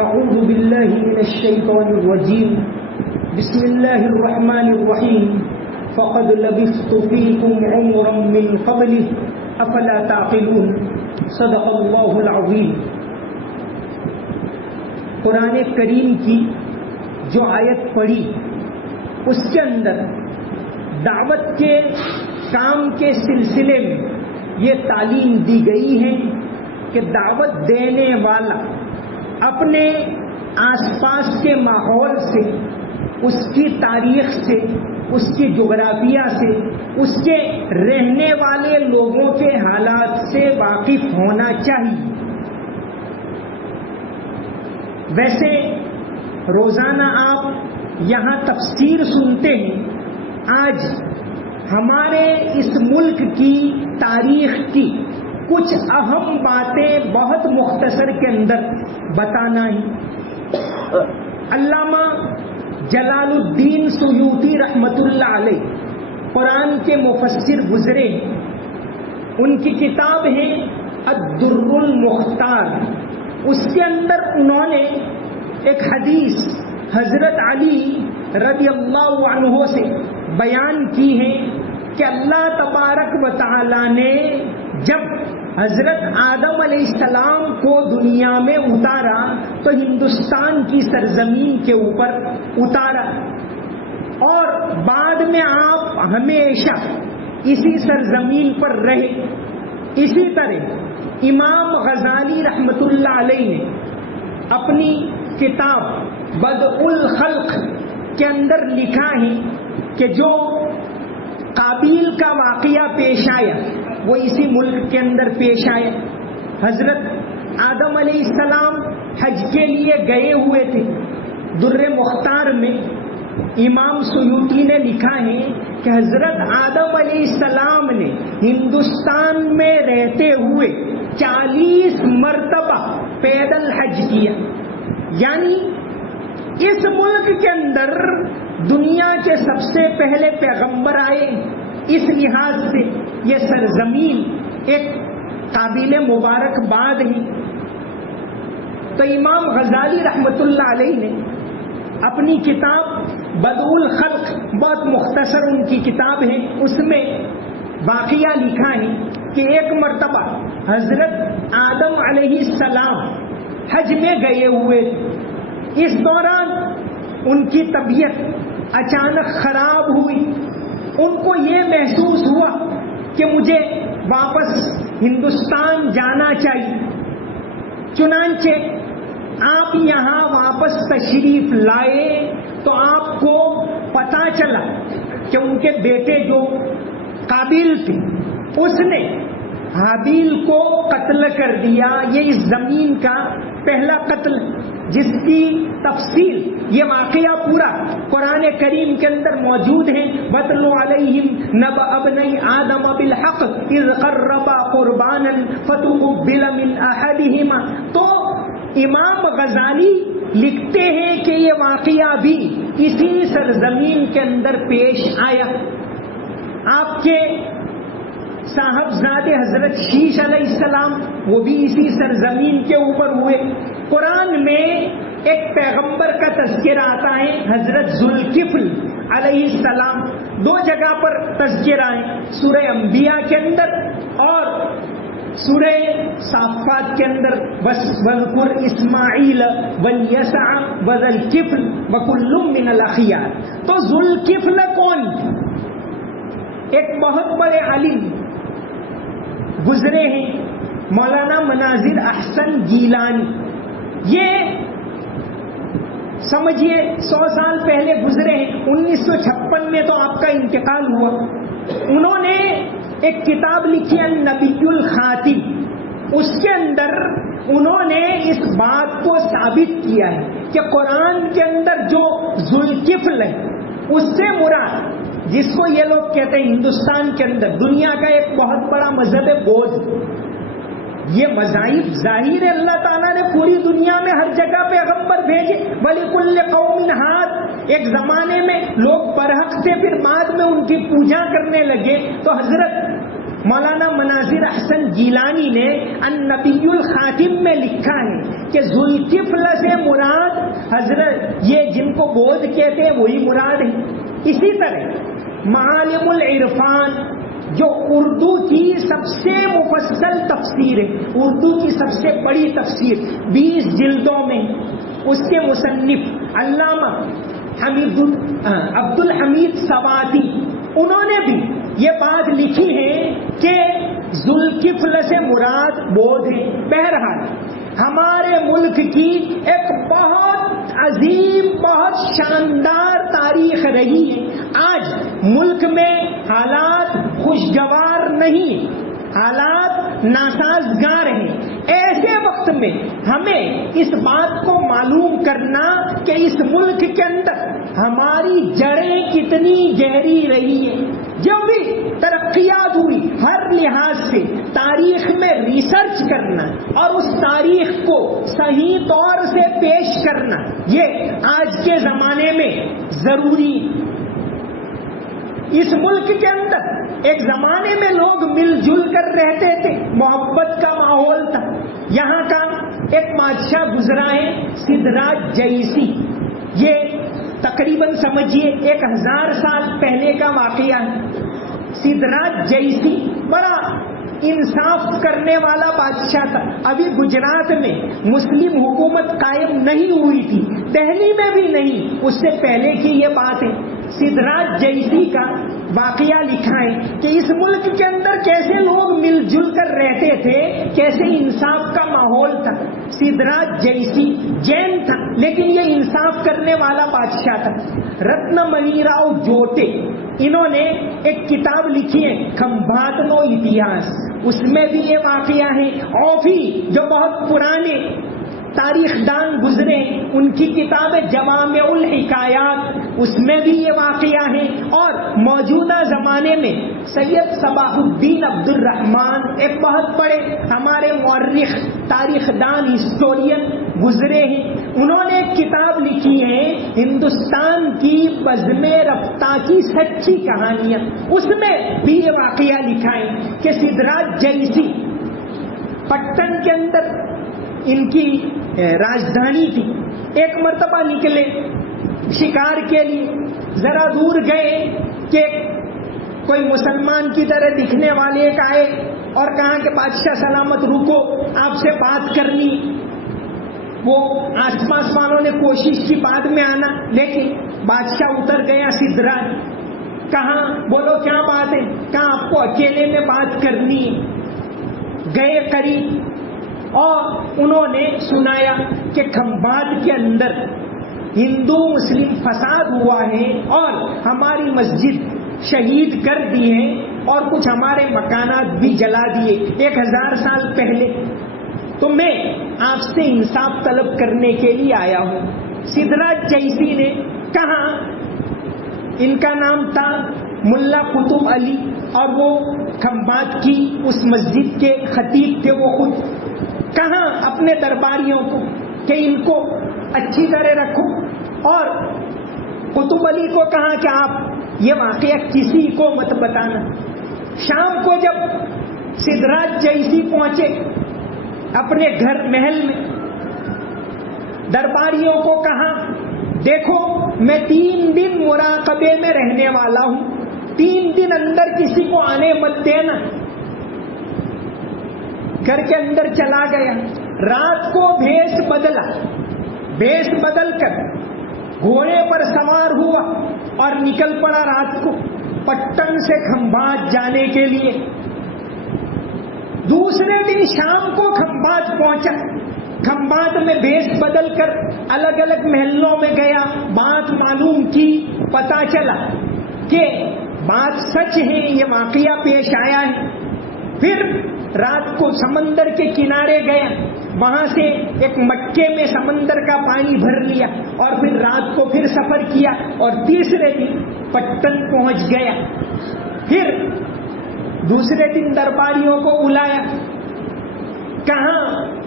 أعوذ بالله من الشيطان الرجيم بسم الله الرحمن الرحيم فقد لبثت فيكم عمرا من قبله أفلا تعقلون صدق اللہ العظیم۔ قرآن کریم کی جو آیت پڑھی اس کے اندر دعوت کے کام کے سلسلے میں یہ تعلیم دی گئی ہے کہ دعوت دینے والا اپنے آس پاس کے ماحول سے، اس کی تاریخ سے، اس کی جغرافیہ سے، اس کے رہنے والے لوگوں کے حالات سے واقف ہونا چاہیے۔ ویسے روزانہ آپ یہاں تفسیر سنتے ہیں، آج ہمارے اس ملک کی تاریخ کی کچھ اہم باتیں بہت مختصر کے اندر بتانا ہے۔ علامہ جلال الدین سیوطی رحمۃ اللہ علیہ قرآن کے مفسر گزرے، ان کی کتاب ہے الدر المختار، اس کے اندر انہوں نے ایک حدیث حضرت علی رضی اللہ عنہ سے بیان کی ہے کہ اللہ تبارک و تعالی نے جب حضرت آدم علیہ السلام کو دنیا میں اتارا تو ہندوستان کی سرزمین کے اوپر اتارا، اور بعد میں آپ ہمیشہ اسی سرزمین پر رہے۔ اسی طرح امام غزالی رحمۃ اللہ علیہ نے اپنی کتاب بدء الخلق کے اندر لکھا ہے کہ جو قابیل کا واقعہ پیش آیا وہ اسی ملک کے اندر پیش آیا۔ حضرت آدم علیہ السلام حج کے لیے گئے ہوئے تھے۔ در مختار میں امام سیوطی نے لکھا ہے کہ حضرت آدم علیہ السلام نے ہندوستان میں رہتے ہوئے 40 مرتبہ پیدل حج کیا، یعنی اس ملک کے اندر دنیا کے سب سے پہلے پیغمبر آئے۔ اس لحاظ سے یہ سرزمین ایک قابل مبارکباد ہے۔ تو امام غزالی رحمۃ اللہ علیہ نے اپنی کتاب بدء الخلق، بہت مختصر ان کی کتاب ہے، اس میں واقعہ لکھا ہے کہ ایک مرتبہ حضرت آدم علیہ السلام حج میں گئے ہوئے، اس دوران ان کی طبیعت اچانک خراب ہوئی، ان کو یہ محسوس ہوا کہ مجھے واپس ہندوستان جانا چاہیے۔ چنانچہ آپ یہاں واپس تشریف لائے تو آپ کو پتہ چلا کہ ان کے بیٹے جو قابیل تھے اس نے حابیل کو قتل کر دیا۔ یہ اس زمین کا پہلا قتل، جس کی تفصیل یہ واقعہ پورا قرآن کریم کے اندر موجود ہے۔ وَاتْلُ عَلَيْهِمْ نَبَأَ ابْنَيْ آدَمَ بِالْحَقِّ إِذْ قَرَّبَا قُرْبَانًا فَتُقُبِّلَ مِنْ أَحَدِهِمَا۔ تو امام غزالی لکھتے ہیں کہ یہ واقعہ بھی اسی سرزمین کے اندر پیش آیا۔ آپ کے صاحبزادے حضرت شیش علیہ السلام وہ بھی اسی سرزمین کے اوپر ہوئے۔ قرآن میں ایک پیغمبر کا تذکرہ آتا ہے حضرت ذوالکفل علیہ السلام، 2 جگہ پر تذکرہ ہے، سورہ انبیاء کے اندر اور سورہ صافات کے اندر، وَاذْكُرْ إِسْمَاعِيلَ وَالْيَسَعَ وَذَا الْكِفْلِ وَكُلٌّ مِّنَ الْأَخْيَارِ۔ تو ذوالکفل کون؟ ایک بہت بڑے عالم گزرے ہیں، مولانا مناظر احسن گیلانی۔ یہ سمجھیے 100 سال پہلے گزرے ہیں، 1956 میں تو آپ کا انتقال ہوا۔ انہوں نے ایک کتاب لکھی ہے النبی الخاتم، اس کے اندر انہوں نے اس بات کو ثابت کیا ہے کہ قرآن کے اندر جو ذوالکفل ہے اس سے مراد، جس کو یہ لوگ کہتے ہیں ہندوستان کے اندر دنیا کا ایک بہت بڑا مذہب ہے بودھ۔ یہ مذاہب ظاہر ہے اللہ تعالیٰ نے پوری دنیا میں ہر جگہ پیغمبر بھیجے، وَلِكُلِّ قَوْمٍ ہَادٍ۔ ایک زمانے میں لوگ برحق سے پھر بعد میں ان کی پوجا کرنے لگے، تو حضرت مولانا مناظر احسن گیلانی نے النبی الخاتم میں لکھا ہے کہ ذوالکفل سے مراد حضرت یہ جن کو بودھ کہتے ہیں وہی مراد ہے. اسی طرح معالم العرفان جو اردو کی سب سے مفصل تفسیر ہے، اردو کی سب سے بڑی تفسیر 20 جلدوں میں، اس کے مصنف علامہ عبد الحمید سواتی انہوں نے بھی یہ بات لکھی ہے کہ ذوالکفل سے مراد بودھ ہے. بہرحال ہمارے ملک کی ایک بہت عظیم بہت شاندار تاریخ رہی ہے. آج ملک میں حالات خوشگوار نہیں، حالات ناسازگار ہیں. ایسے وقت میں ہمیں اس بات کو معلوم کرنا کہ اس ملک کے اندر ہماری جڑیں کتنی گہری رہی ہیں. جو بھی ترقیات ہوئی ہر لحاظ سے تاریخ میں ریسرچ کرنا اور اس تاریخ کو صحیح طور سے پیش کرنا یہ آج کے زمانے میں ضروری. اس ملک کے اندر ایک زمانے میں لوگ مل جل کر رہتے تھے، محبت کا ماحول تھا. یہاں کا ایک بادشاہ گزرا ہے سدھراج جیسی، یہ تقریباً سمجھیے 1000 سال پہلے کا واقعہ ہے. سدھراج جیسی بڑا انصاف کرنے والا بادشاہ تھا. ابھی گجرات میں مسلم حکومت قائم نہیں ہوئی تھی، دہلی میں بھی نہیں، اس سے پہلے کی یہ بات ہے. سدھراج جیسی کا واقعہ لکھا ہے کہ اس ملک کے اندر کیسے لوگ مل جل کر رہتے تھے، کیسے انصاف کا ماحول تھا. سدھراج جیسی جین تھا لیکن یہ انصاف کرنے والا بادشاہ تھا. رتن منی راؤ جوٹے انہوں نے ایک کتاب لکھی ہے کھمبھاتنو اتہاس، اس میں بھی یہ واقعہ ہے. اوفی جو بہت پرانے تاریخ دان گزرے ان کی کتاب جوامع الحکایات، اس میں بھی یہ واقعہ ہے. اور موجودہ زمانے میں سید صباح الدین عبد الرحمان ایک بہت بڑے ہمارے مورخ تاریخ دان ہسٹورین گزرے ہیں، انہوں نے ایک کتاب لکھی ہے ہندوستان کی بزم رفتہ کی سچی کہانیاں. اس میں بھی یہ واقعہ لکھا ہے کہ سدھراج جیسی پٹن کے اندر ان کی راجدھانی تھی. ایک مرتبہ نکلے شکار کے لیے، ذرا دور گئے کہ کوئی مسلمان کی طرح دکھنے والے ایک آئے اور کہا کہ بادشاہ سلامت رکو، آپ سے بات کرنی. وہ آس پاس والوں نے کوشش کی بعد میں آنا، لیکن بادشاہ اتر گیا. سدھراج کہاں بولو کیا بات ہے؟ کہاں آپ کو اکیلے میں بات کرنی. گئے قریب اور انہوں نے سنایا کہ کھمبات کے اندر ہندو مسلم فساد ہوا ہے اور ہماری مسجد شہید کر دی ہے اور کچھ ہمارے مکانات بھی جلا دیے 1000 سال پہلے. تو میں آپ سے انصاف طلب کرنے کے لیے آیا ہوں. سدھراج جیسی نے کہا، ان کا نام تھا ملا قطب علی اور وہ کھمبات کی اس مسجد کے خطیب تھے. وہ خود کہاں اپنے درباریوں کو کہ ان کو اچھی طرح رکھو، اور قطب علی کو کہا کہ آپ یہ واقعہ کسی کو مت بتانا. شام کو جب سدھراج جیسی پہنچے اپنے گھر محل میں، درباریوں کو کہا دیکھو میں 3 دن مراقبے میں رہنے والا ہوں، 3 دن اندر کسی کو آنے مت دینا. گھر کے اندر چلا گیا. رات کو بھیس بدلا، بھیس بدل کر گھوڑے پر سوار ہوا اور نکل پڑا رات کو پٹن سے کھمبات جانے کے لیے. دوسرے دن شام کو کھمبات پہنچا. کھمبات میں بھیس بدل کر الگ الگ محلوں میں گیا، بات معلوم کی، پتا چلا کہ بات سچ ہے، یہ واقعہ پیش آیا ہے. پھر رات کو سمندر کے کنارے گیا، وہاں سے ایک مٹکے میں سمندر کا پانی بھر لیا اور پھر رات کو پھر سفر کیا اور تیسرے دن پٹن پہنچ گیا. پھر دوسرے دن درباریوں کو بلایا، کہا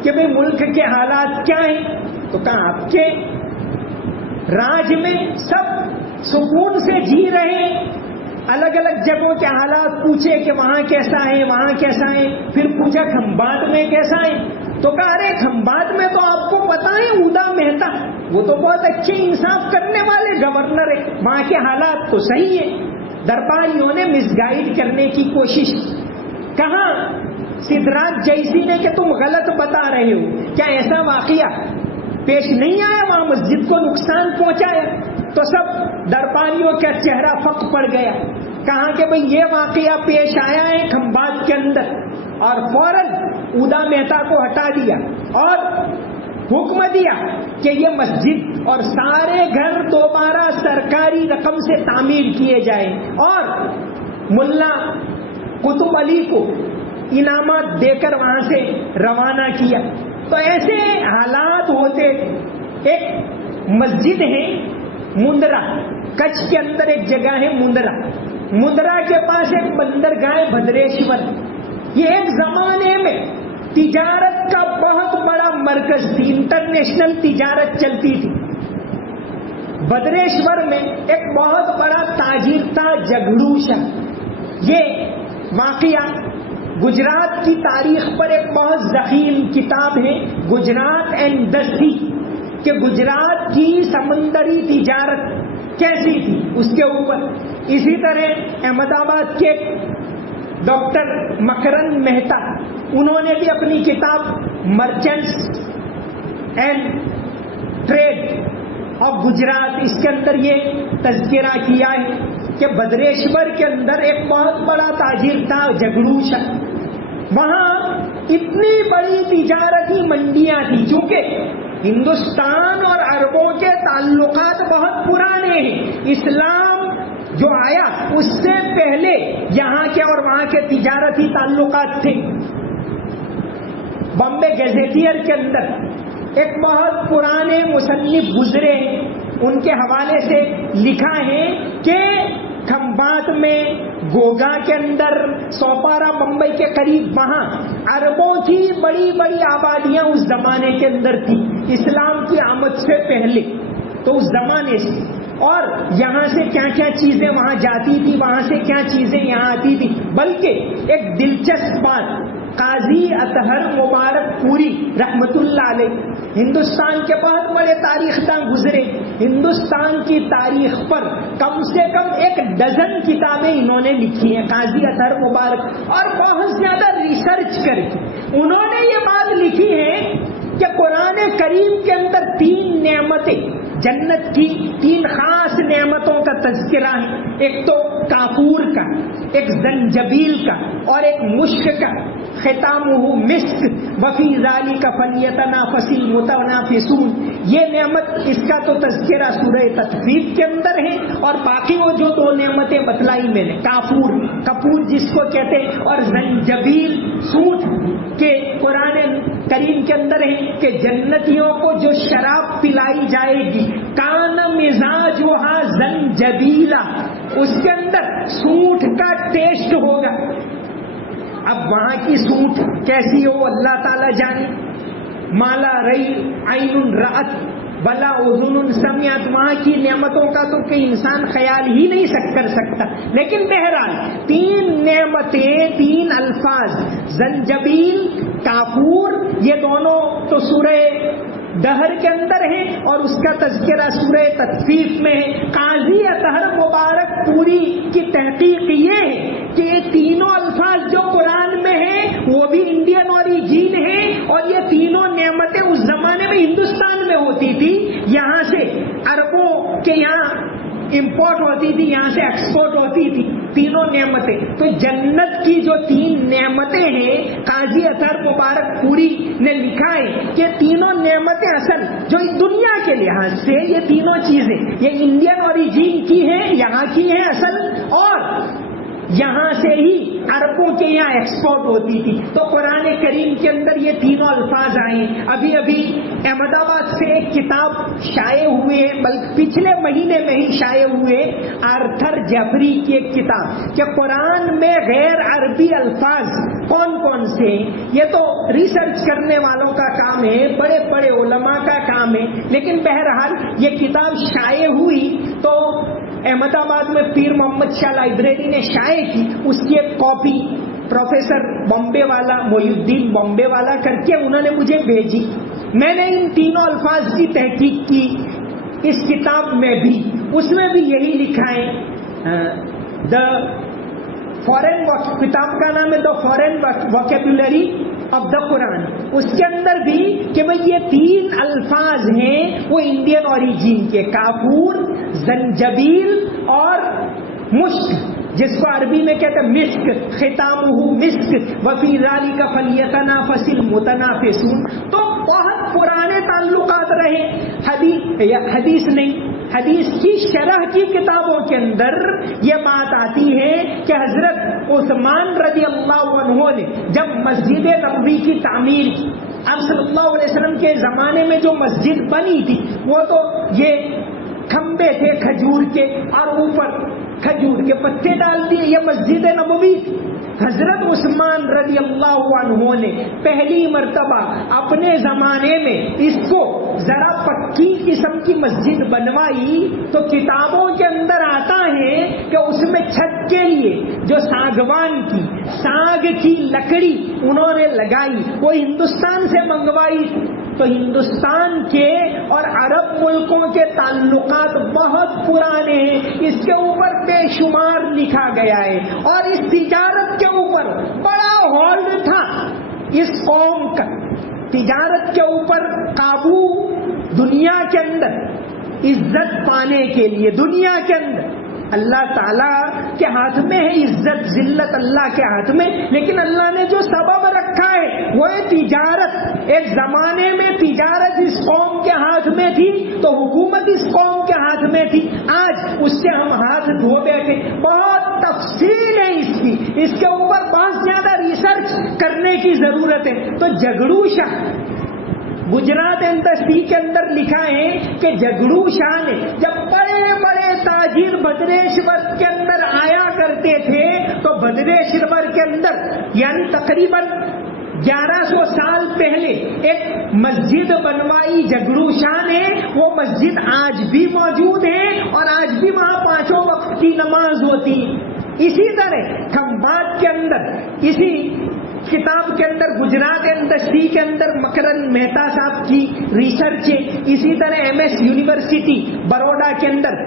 کہ بھئی ملک کے حالات کیا ہیں؟ تو کہا آپ کے راج میں سب سکون سے جی رہے ہیں، الگ الگ جگہوں کے حالات پوچھے کہ وہاں کیسا ہے وہاں کیسا ہے. پھر پوچھا کھمبات میں کیسا ہے, تو کہا ارے کھمبات میں تو آپ کو پتا ہے ادا مہتا وہ تو بہت اچھے انصاف کرنے والے گورنر ہے, وہاں کے حالات تو صحیح ہے. درباریوں نے مس گائیڈ کرنے کی کوشش. کہاں سدھراج جیسی نے کہ تم غلط بتا رہے ہو, کیا ایسا واقعہ پیش نہیں آیا وہاں مسجد کو نقصان پہنچایا؟ تو سب درباریوں کا چہرہ فق پڑ گیا. کہا کہ بھئی یہ واقعہ پیش آیا ہے کھمبات کے اندر, اور فوراً ادا مہتا کو ہٹا دیا اور حکم دیا کہ یہ مسجد اور سارے گھر دوبارہ سرکاری رقم سے تعمیر کیے جائیں, اور ملا قطب علی کو انعامات دے کر وہاں سے روانہ کیا. تو ایسے حالات ہوتے. ایک مسجد ہے مندرا, کچھ کے اندر ایک جگہ ہے مندرا. مندرا کے پاس ایک بندرگاہ بھدریشور. یہ ایک زمانے میں تجارت کا بہت بڑا مرکز تھی, انٹرنیشنل تجارت چلتی تھی. بھدریشور میں ایک بہت بڑا تاجر تھا جگڑو شاہ. یہ واقعہ گجرات کی تاریخ پر ایک بہت ضخیم کتاب ہے, گجرات اینڈ دی سی, کہ گجرات کی سمندری تجارت کیسی تھی اس کے اوپر. اسی طرح احمد آباد کے ڈاکٹر مکرند مہتا, انہوں نے بھی اپنی کتاب merchants and trade of Gujarat, اس کے اندر یہ تذکرہ کیا ہے کہ بھدریشور کے اندر ایک بہت بڑا تاجر تھا جگڑو شاہ. وہاں اتنی بڑی تجارتی منڈیاں تھیں, چونکہ ہندوستان اور عربوں کے تعلقات بہت پرانے ہیں. اسلام جو آیا اس سے پہلے یہاں کے اور وہاں کے تجارتی تعلقات تھے. بامبے گیزیٹیئر کے اندر ایک بہت پرانے مصنف گزرے, ان کے حوالے سے لکھا ہے کہ کھمبات میں, گوگا کے اندر, سوپارا ممبئی کے قریب, وہاں عربوں کی بڑی بڑی آبادیاں اس زمانے کے اندر تھی, اسلام کی آمد سے پہلے. تو اس زمانے سے, اور یہاں سے کیا کیا چیزیں وہاں جاتی تھی, وہاں سے کیا چیزیں یہاں آتی تھی. بلکہ ایک دلچسپ بات, قاضی اطہر مبارک پوری رحمت اللہ علیہ ہندوستان کے بہت بڑے تاریخ داں گزرے. ہندوستان کی تاریخ پر کم سے کم 1 ڈزن کتابیں انہوں نے لکھی ہیں, قاضی اطہر مبارک, اور بہت زیادہ ریسرچ کر کے انہوں نے یہ بات لکھی ہے کہ قرآن کریم کے اندر 3 نعمتیں, جنت کی 3 خاص نعمتوں کا تذکرہ ہے. ایک تو کافور کا, ایک زنجبیل کا, اور ایک مشک کا. ختامہ مسک وفی ذالک فلیتنافس المتنافسون. یہ نعمت, اس کا تو تذکرہ سورہ تطفیف کے اندر ہے, اور باقی وہ جو 2 نعمتیں بتلائی میں نے, کافور, کپور جس کو کہتے ہیں, اور زنجبیل سونٹ کے قرآن کریم کے اندر ہے کہ جنتیوں کو جو شراب پلائی جائے گی, کان مزاجھا زنجبیلا, اس کے اندر سونٹ کا ٹیسٹ ہوگا. اب وہاں کی سونٹ کیسی ہو اللہ تعالی جانے. مالا رئی عین رأت بلا اذن سمعت, وہاں کی نعمتوں کا تو کہ انسان خیال ہی نہیں کر سکتا. لیکن بہرحال 3 نعمتیں, 3 الفاظ, زنجبیل, کافور, یہ دونوں تو سورہ دہر کے اندر ہے, اور اس کا تذکرہ سورہ تطفیف میں ہے. قاضی اطہر مبارک پوری کی تحقیق یہ ہے کہ یہ تینوں الفاظ جو قرآن میں ہیں وہ بھی انڈین اوریجن ہیں, اور یہ تینوں نعمتیں اس زمانے میں ہندوستان میں ہوتی تھی. یہاں سے عربوں کے یہاں امپورٹ ہوتی تھی, یہاں سے ایکسپورٹ ہوتی تھی تینوں نعمتیں. تو جنت کی جو 3 نعمتیں ہیں, قاضی اطہر مبارک پوری نے لکھا ہے کہ تینوں نعمتیں اصل جو دنیا کے لحاظ سے یہ تینوں چیزیں یہ انڈین اوریجن کی ہیں, یہاں کی ہیں اصل, اور یہاں سے ہی عربوں کے یہاں ایکسپورٹ ہوتی تھی. تو قرآن کریم کے اندر یہ تینوں الفاظ آئے. ابھی ابھی احمد آباد سے ایک کتاب شائع ہوئے، بلکہ پچھلے مہینے میں ہی شائع ہوئے، آرتھر جیفری کی ایک کتاب کہ قرآن میں غیر عربی الفاظ کون کون سے ہیں. یہ تو ریسرچ کرنے والوں کا کام ہے، بڑے بڑے علماء کا کام ہے. لیکن بہرحال یہ کتاب شائع ہوئی تو احمد آباد میں پیر محمد شاہ لائبریری نے شائع کی. اس کی ایک کاپی پروفیسر بامبے والا، محی الدین بامبے والا کر کے انہوں نے مجھے بھیجی. میں نے ان تینوں الفاظ کی تحقیق کی اس کتاب میں بھی. اس میں بھی یہی لکھا ہے. دا فورن، کتاب کا نام ہے دا فورن ووکیبولری آف دا قرآن. اس کے اندر بھی کہ بھئی یہ تین الفاظ ہیں وہ انڈین اوریجن کے، کافور، زنجبیل اور مشک، جس کو عربی میں کہتے ہیں مسک، ختامہ مسک وفی ذالک فلیتنافس المتنافسون. تو بہت پرانے تعلقات رہے. حدیث نہیں، حدیث کی شرح کی کتابوں کے اندر یہ بات آتی ہے کہ حضرت عثمان رضی اللہ عنہ نے جب مسجد نبوی کی تعمیر کی، آپ صلی اللہ علیہ وسلم کے زمانے میں جو مسجد بنی تھی وہ تو یہ کھمبے تھے کھجور کے اور اوپر کھجور کے پتے ڈال دیے، یہ مسجد نبوی تھی. حضرت عثمان رضی اللہ عنہ نے پہلی مرتبہ اپنے زمانے میں اس کو ذرا پکی قسم کی مسجد بنوائی. تو کتابوں کے اندر آتا ہے کہ اس میں چھت کے لیے جو ساگوان کی، ساگ کی لکڑی انہوں نے لگائی، وہ ہندوستان سے منگوائی. تو ہندوستان کے اور عرب ملکوں کے تعلقات بہت پرانے ہیں. اس کے اوپر بے شمار لکھا گیا ہے. اور اس تجارت کے اوپر بڑا ہولڈ تھا اس قوم کا. تجارت کے اوپر قابو دنیا کے اندر عزت پانے کے لیے، دنیا کے اندر اللہ تعالیٰ کے ہاتھ میں ہے عزت ذلت، اللہ کے ہاتھ میں. لیکن اللہ نے جو سبب رکھا ہے وہ ہے تجارت. ایک زمانے میں تجارت اس قوم کے ہاتھ میں تھی تو حکومت اس قوم کے ہاتھ میں تھی. آج اس سے ہم ہاتھ دھو بیٹھے. بہت تفصیل ہے اس کی، اس کے اوپر بہت زیادہ ریسرچ کرنے کی ضرورت ہے. تو جگڑو شاہ گجرات اینڈ کے اندر لکھا ہے کہ جگڑو شاہ نے جب بڑے بڑے تاجر بدریشور کے اندر آیا کرتے تھے تو بدریشور کے اندر یعنی تقریباً 1100 سال پہلے ایک مسجد بنوائی جگڑو شاہ نے. وہ مسجد آج بھی موجود ہے اور آج بھی وہاں 5 وقت کی نماز ہوتی. اسی طرح کھمبات کے اندر، اسی کتاب کے اندر گجرات اینڈ کے اندر مکرن مہتا صاحب کی ریسرچ ہے. اسی طرح MS یونیورسٹی بروڈا کے اندر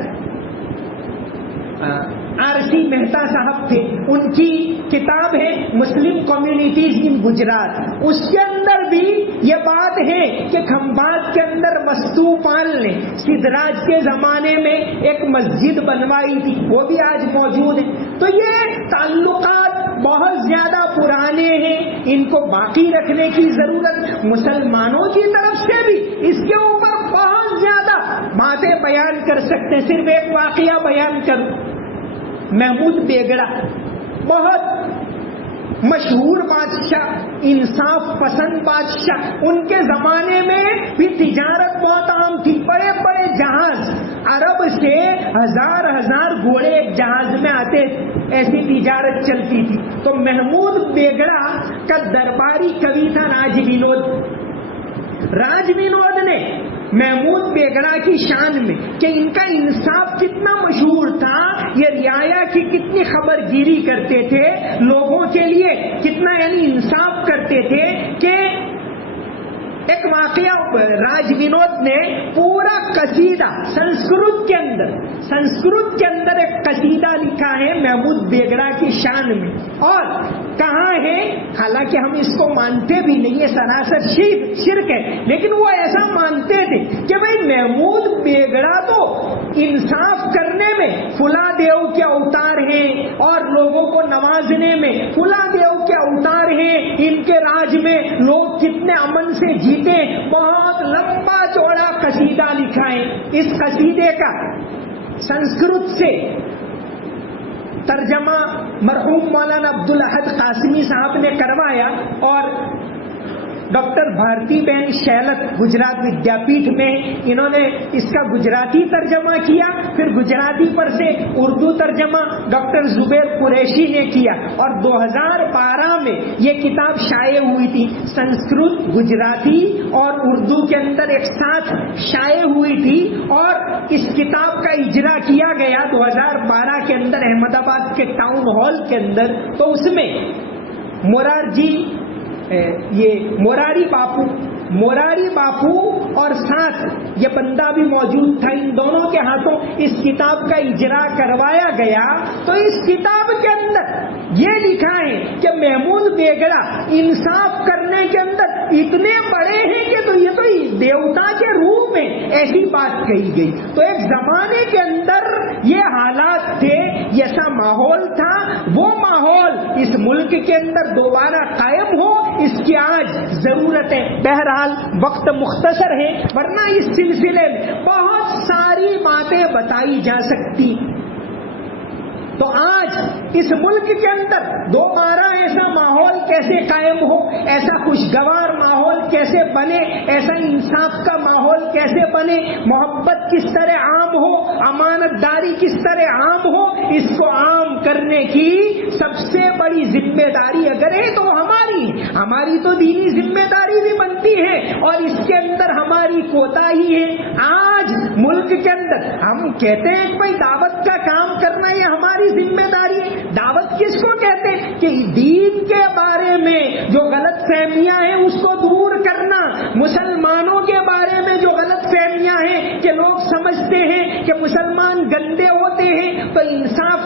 RC مہتا صاحب تھے، ان کی کتاب ہے مسلم کمیونٹیز ان گجرات. اس کے اندر بھی یہ بات ہے کہ کھمبات کے اندر وستو پال نے سدھراج کے زمانے میں ایک مسجد بنوائی تھی، وہ بھی آج موجود ہے. تو یہ تعلقات بہت زیادہ پرانے ہیں، ان کو باقی رکھنے کی ضرورت مسلمانوں کی طرف سے بھی. اس کے اوپر بہت زیادہ باتیں بیان کر سکتے. صرف ایک واقعہ بیان کروں. محمود بیگڑا بہت مشہور بادشاہ، انصاف پسند بادشاہ. ان کے زمانے میں بھی تجارت بہت عام تھی. بڑے بڑے جہاز عرب سے ہزار گھوڑے ایک جہاز میں آتے، ایسی تجارت چلتی تھی. تو محمود بیگڑا کا درباری کبھی تھا راج ونود. راج ونود نے محمود بیگڑا کی شان میں کہ ان کا انصاف کتنا مشہور تھا، یہ رعایا کی کتنی خبر گیری کرتے تھے، لوگوں کے لیے کتنا یعنی انصاف کرتے تھے، کہ ایک واقعہ راج ونود نے پورا قصیدہ سنسکرت کے اندر ایک قصیدہ لکھا ہے محمود بیگڑا کی شان میں. اور کہاں ہے، حالانکہ ہم اس کو مانتے بھی نہیں، یہ سراسر شرک ہے، لیکن وہ ایسا مانتے تھے کہ بھئی محمود بیگڑا تو انصاف کرنے میں فلاں دیو کے اوتار ہیں اور لوگوں کو نوازنے میں فلاں دیو کے اوتار ہیں. ان کے راج میں لوگ کتنے امن سے جیتے. بہت لمبا چوڑا قصیدہ لکھا ہے. اس قصیدے کا سنسکرت سے ترجمہ مرحوم مولانا عبدالاحد قاسمی صاحب نے کروایا اور ڈاکٹر بھارتی بہن شیلت گجرات ودیا پیٹھ میں انہوں نے اس کا گجراتی ترجمہ کیا، پھر گجراتی پر سے اردو ترجمہ ڈاکٹر زبیر قریشی نے کیا، اور 2012 میں یہ کتاب شائع ہوئی تھی۔ سنسکرت، گجراتی اور اردو کے اندر ایک ساتھ شائع ہوئی تھی، اور اس کتاب کا اجرا کیا گیا 2012 کے اندر احمد آباد کے ٹاؤن ہال کے اندر۔ تو اس میں موراری باپو اور ساتھ یہ بندہ بھی موجود تھا، ان دونوں کے ہاتھوں اس کتاب کا اجرا کروایا گیا۔ تو اس کتاب کے اندر یہ لکھا ہے کہ محمود بیگڑا انصاف کرنے کے اندر اتنے بڑے ہیں کہ تو یہ تو دیوتا کے روپ میں ایسی بات کہی گئی۔ تو ایک زمانے کے اندر یہ حالات تھے، ایسا ماحول تھا، وہ ماحول اس ملک کے اندر دوبارہ قائم ہو، اس کی آج ضرورت ہے۔ بہرحال وقت مختصر ہے، ورنہ اس سلسلے میں بہت ساری باتیں بتائی جا سکتی۔ تو آج اس ملک کے اندر دوبارہ ایسا ماحول کیسے قائم ہو، ایسا خوشگوار ماحول کیسے بنے، ایسا انصاف کا ماحول کیسے بنے، محبت کس طرح عام ہو، امانت داری کس طرح عام ہو، اس کو عام کرنے کی سب سے بڑی ذمہ داری اگر ہے تو ہماری تو دینی ذمہ داری بھی بنتی ہے، اور اس کے اندر ہماری کوتاہی ہے۔ آج ملک کے اندر ہم کہتے ہیں کہ بھائی دعوت کا کام کرنا یہ ہماری ذمہ داری ہے۔ دعوت کس کو کہتے ہیں کہ دین کے بارے میں جو غلط فہمیاں ہیں اس کو دور کرنا، مسلمانوں کے بارے میں جو غلط فہمیاں ہیں کہ لوگ سمجھتے ہیں کہ مسلمان گندے ہوتے ہیں، تو انصاف،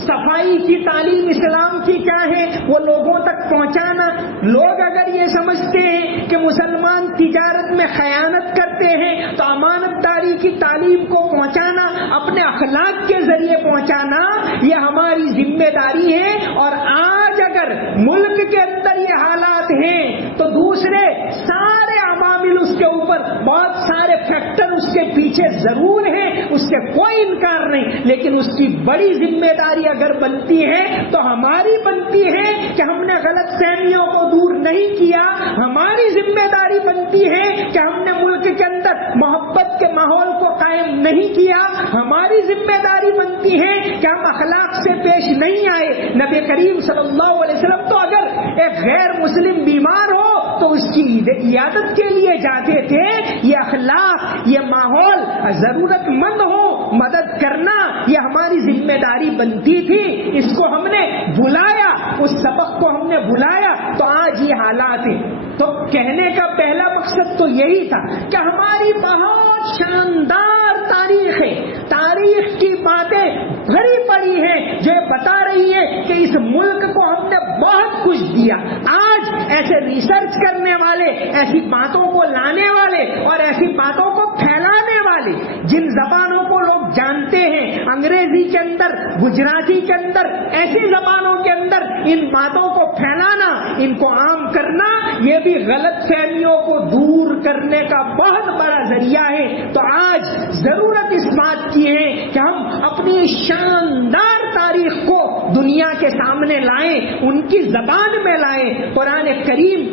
صفائی کی تعلیم اسلام کی کیا ہے وہ لوگوں تک پہنچانا۔ لوگ اگر یہ سمجھتے ہیں کہ مسلمان تجارت میں خیانت کرتے ہیں تو امانت داری کی تعلیم کو پہنچانا، اپنے اخلاق کے ذریعے پہنچانا، یہ ہماری ذمہ داری ہے۔ اور آج اگر ملک کے اندر یہ حالات ہیں تو دوسرے سارے عوامل اس کے اوپر، بہت سارے فیکٹر اس کے پیچھے ضرور ہیں، اس سے کوئی انکار نہیں، لیکن اس کی بڑی ذمہ داری اگر بنتی ہے تو ہماری بنتی ہے کہ ہم نے غلط فہمیوں کو دور نہیں کیا، ہماری ذمہ داری بنتی ہے کہ ہم نے ملک کے اندر محبت کے ماحول کو قائم نہیں کیا، ہماری ذمہ داری بنتی ہے کہ ہم اخلاق سے پیش نہیں آئے۔ نبی کریم صلی اللہ علیہ وسلم تو اگر ایک غیر مسلم بیمار ہو تو اس کی عیادت کے لیے جاتے تھے۔ یہ اخلاق، یہ ماحول، ضرورت مند ہو مدد کرنا، یہ ہماری ذمہ داری بنتی تھی۔ اس کو ہم نے بھلایا، اس سبق کو ہم نے بھلایا، تو آج یہ حالات ہیں۔ تو کہنے کا پہلا مقصد تو یہی تھا کہ ہماری بہت شاندار تاریخ ہے، تاریخ کی باتیں بھری پڑی ہیں جو بتا رہی ہے کہ اس ملک کو ہم نے بہت کچھ دیا۔ آج ایسے ریسرچ کرنے والے، ایسی باتوں کو لانے والے اور ایسی باتوں کو پھیلانے والے، جن زبانوں کو لوگ جانتے ہیں، انگریزی کے اندر، گجراتی کے اندر، ایسی زبانوں کے اندر ان باتوں کو پھیلانا، ان کو عام کرنا، یہ بھی غلط فہمیوں کو دور کرنے کا بہت بڑا ذریعہ ہے۔ تو آج ضرورت اس بات کی ہے کہ ہم اپنی شاندار تاریخ کو دنیا کے سامنے لائیں، ان کی زبان میں لائیں۔ قرآن کریم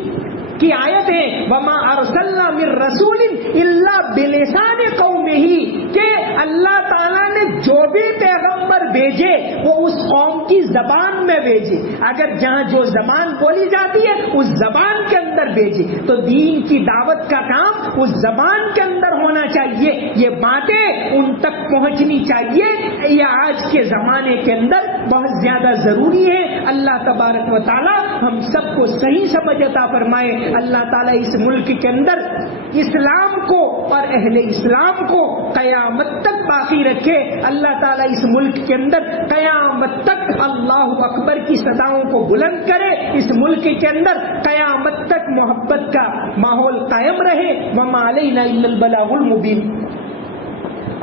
کی آیت ہے وَمَا أَرْسَلْنَا مِن رَّسُولٍ إِلَّا بِلِسَانِ قَوْمِهِ، کہ اللہ تعالیٰ نے جو بھی پیغمبر بھیجے وہ اس قوم کی زبان میں بھیجے، اگر جہاں جو زبان بولی جاتی ہے اس زبان کے اندر بھیجے۔ تو دین کی دعوت کا کام اس زبان کے اندر ہونا چاہیے، یہ باتیں ان تک پہنچنی چاہیے، یہ آج کے زمانے کے اندر بہت زیادہ ضروری ہے۔ اللہ تبارک و تعالی ہم سب کو صحیح سمجھ عطا فرمائے۔ اللہ تعالیٰ اس ملک کے اندر اسلام کو اور اہل اسلام کو قیامت تک باقی رکھے۔ اللہ تعالیٰ اس ملک کے اندر قیامت تک اللہ اکبر کی صداؤں کو بلند کرے، اس ملک کے اندر قیامت تک محبت کا ماحول قائم رہے۔ وما علینا الا البلاغ المبین۔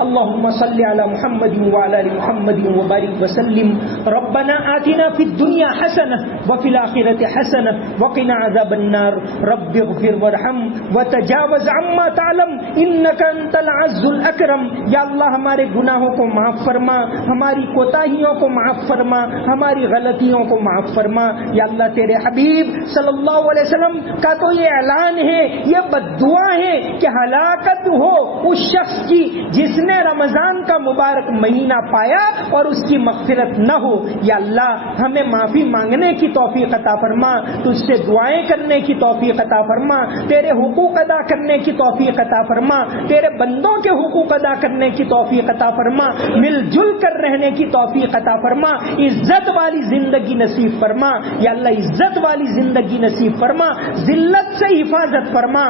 اللهم صل على محمد وعلى ال محمد وبارك وسلم ربنا آتنا في الدنيا حسنة وفي الآخرة حسنة وقنا عذاب النار رب اغفر وارحم وتجاوز عما تعلم انك انت العز الاکرم. یا اللہ ہمارے گناہوں کو معاف فرما, ہماری کوتاہیوں کو معاف فرما, ہماری غلطیوں کو معاف فرما. یا اللہ تیرے حبیب صلی اللہ علیہ وسلم کا تو یہ اعلان ہے, یہ بددعا ہے کہ ہلاکت ہو اس شخص کی جس نے رمضان کا مبارک مہینہ پایا اور اس کی مغفرت نہ ہو. یا اللہ ہمیں معافی مانگنے کی توفیق عطا فرما, تجھ سے دعائیں کرنے کی توفیق عطا فرما, تیرے حقوق ادا کرنے کی توفیق عطا فرما, تیرے بندوں کے حقوق ادا کرنے کی توفیق عطا فرما, مل جل کر رہنے کی توفیق عطا فرما, عزت والی زندگی نصیب فرما. یا اللہ عزت والی زندگی نصیب فرما, ذلت سے حفاظت فرما.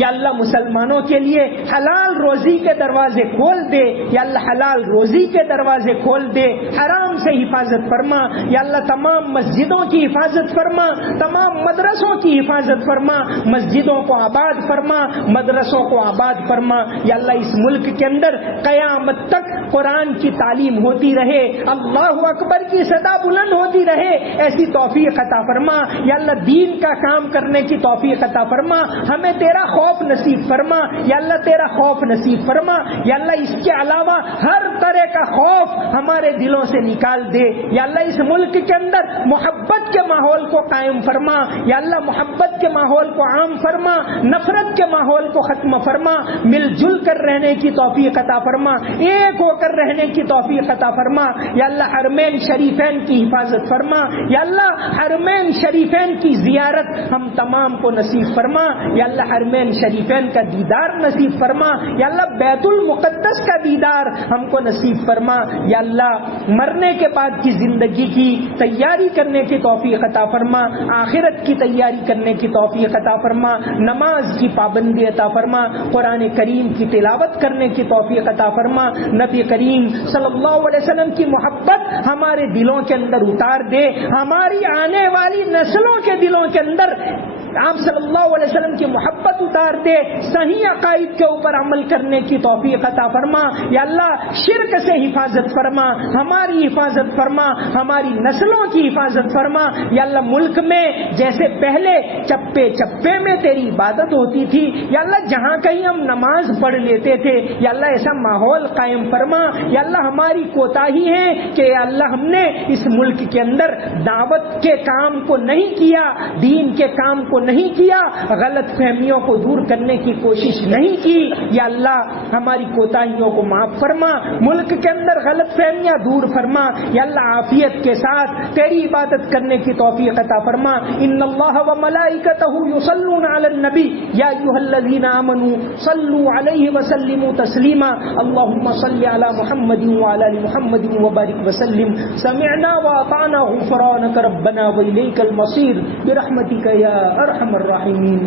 یا اللہ مسلمانوں کے لیے حلال روزی کے دروازے کھول دے. یا اللہ حلال روزی کے دروازے کھول دے, حرام سے حفاظت فرما. یا اللہ تمام مسجدوں کی حفاظت فرما, تمام مدرسوں کی حفاظت فرما, مسجدوں کو آباد فرما, مدرسوں کو آباد فرما. یا اللہ اس ملک کے اندر قیامت تک قرآن کی تعلیم ہوتی رہے, اللہ اکبر کی صدا بلند ہوتی رہے, ایسی توفیق عطا فرما. یا اللہ دین کا کام کرنے کی توفیق عطا فرما, ہمیں تیرا خوف نصیب فرما. یا اللہ تیرا خوف نصیب فرما. یا اللہ اس کے علاوہ ہر طرح کا خوف ہمارے دلوں سے نکال دے. یا اللہ اس ملک کے اندر محبت کے ماحول کو قائم فرما. یا اللہ محبت کے ماحول کو عام فرما, نفرت کے ماحول کو ختم فرما, مل جل کر رہنے کی توفیق عطا فرما, ایک ہو کر رہنے کی توفیق عطا فرما. یا اللہ حرمین شریفین کی حفاظت فرما. یا اللہ حرمین شریفین کی زیارت ہم تمام کو نصیب فرما. یا اللہ حرمین شریفین کا دیدار نصیب فرما. یا اللہ بیت المقدس کا دیدار ہم کو نصیب فرما. یا اللہ مرنے کے بعد کی زندگی کی تیاری کرنے کی توفیق عطا فرما, آخرت کی تیاری کرنے کی توفیق عطا فرما, نماز کی پابندی عطا فرما, قرآن کریم کی تلاوت کرنے کی توفیق عطا فرما, نبی کریم صلی اللہ علیہ وسلم کی محبت ہمارے دلوں کے اندر اتار دے, ہماری آنے والی نسلوں کے دلوں کے اندر آپ صلی اللہ علیہ وسلم کی محبت اتار دے, صحیح عقائد کے اوپر عمل کرنے کی توفیق عطا فرما. یا اللہ شرک سے حفاظت فرما, ہماری حفاظت فرما, ہماری نسلوں کی حفاظت فرما. یا اللہ ملک میں جیسے پہلے چپے چپے میں تیری عبادت ہوتی تھی, یا اللہ جہاں کہیں ہم نماز پڑھ لیتے تھے, یا اللہ ایسا ماحول قائم فرما. یا اللہ ہماری کوتاہی ہے کہ یا اللہ ہم نے اس ملک کے اندر دعوت کے کام کو نہیں کیا, دین کے کام کو نہیں کیا, غلط فہمیوں کو دور کرنے کی کوشش نہیں کی. یا اللہ ہماری کوتاہیوں کو معاف فرما, ملک کے اندر غلط فہمیاں دور فرما. یا اللہ عافیت کے ساتھ تیری عبادت کرنے کی توفیق عطا فرما. ان اللہ وملائکتہ یصلون علی النبی یا ایھا الذین آمنوا صلوا علیہ وسلموا تسلیما. اللهم صل علی محمد وعلی ال محمد وبارک وسلم. سمعنا واطعنا غفرانک ربنا والیک المصیر برحمتک یا ارحم الراحمین.